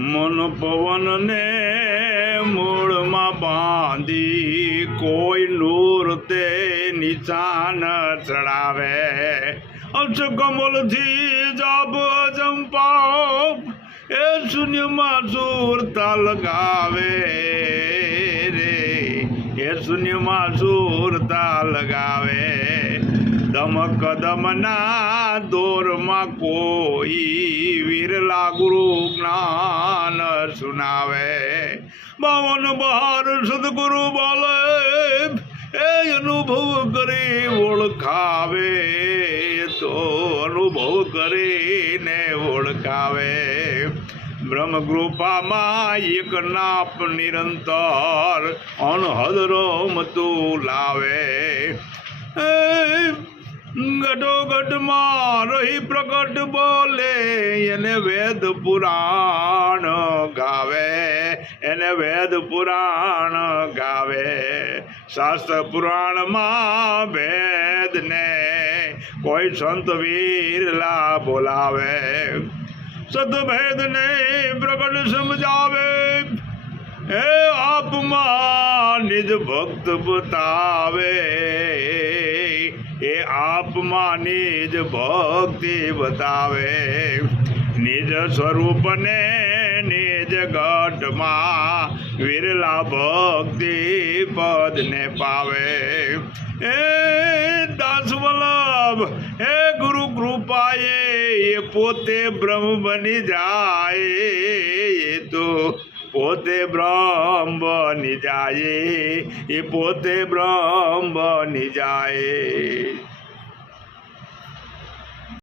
મન પવન ને મૂળમાં બાંધી કોઈ નૂર તે નિશાન ચડાવે અક્ષ કમલથી જાપ ચંપા એ શૂન્યમાં સુરતા લગાવે રે એ શૂન્યમાં સુરતા લગાવે દમક દમના દોરમાં કોઈ વિરલા ગુરુ જ્ઞાન સુનાવે બાવન બહાર સદગુરુ બોલે એ અનુભવ કરી ઓળખાવે તો અનુભવ કરીને ઓળખાવે બ્રહ્મ કૃપામાં એક નાપ નિરંતર અનહદ રમતું લાવે ઘટોઘટમાં રહી પ્રગટ બોલે એને વેદ પુરાણ ગાવે એને વેદ પુરાણ ગાવે શાસ્ત્ર પુરાણમાં વેદને કોઈ સંત વીરલા બોલાવે સતભેદને પ્રગટ સમજાવે હે આપમાં નિજ ભક્ત બતાવે એ આપમાં નિજ ભક્તિ બતાવે નિજ સ્વરૂપને નિજ ઘટમાં વિરલા ભક્તિ પદને પાવે એ દાસ વલ્લભ હે ગુરુ કૃપાએ એ પોતે બ્રહ્મ બની જાય એ તો પોતે બ્રહ્મ બની જાય એ પોતે બ્રહ્મ બની જાય।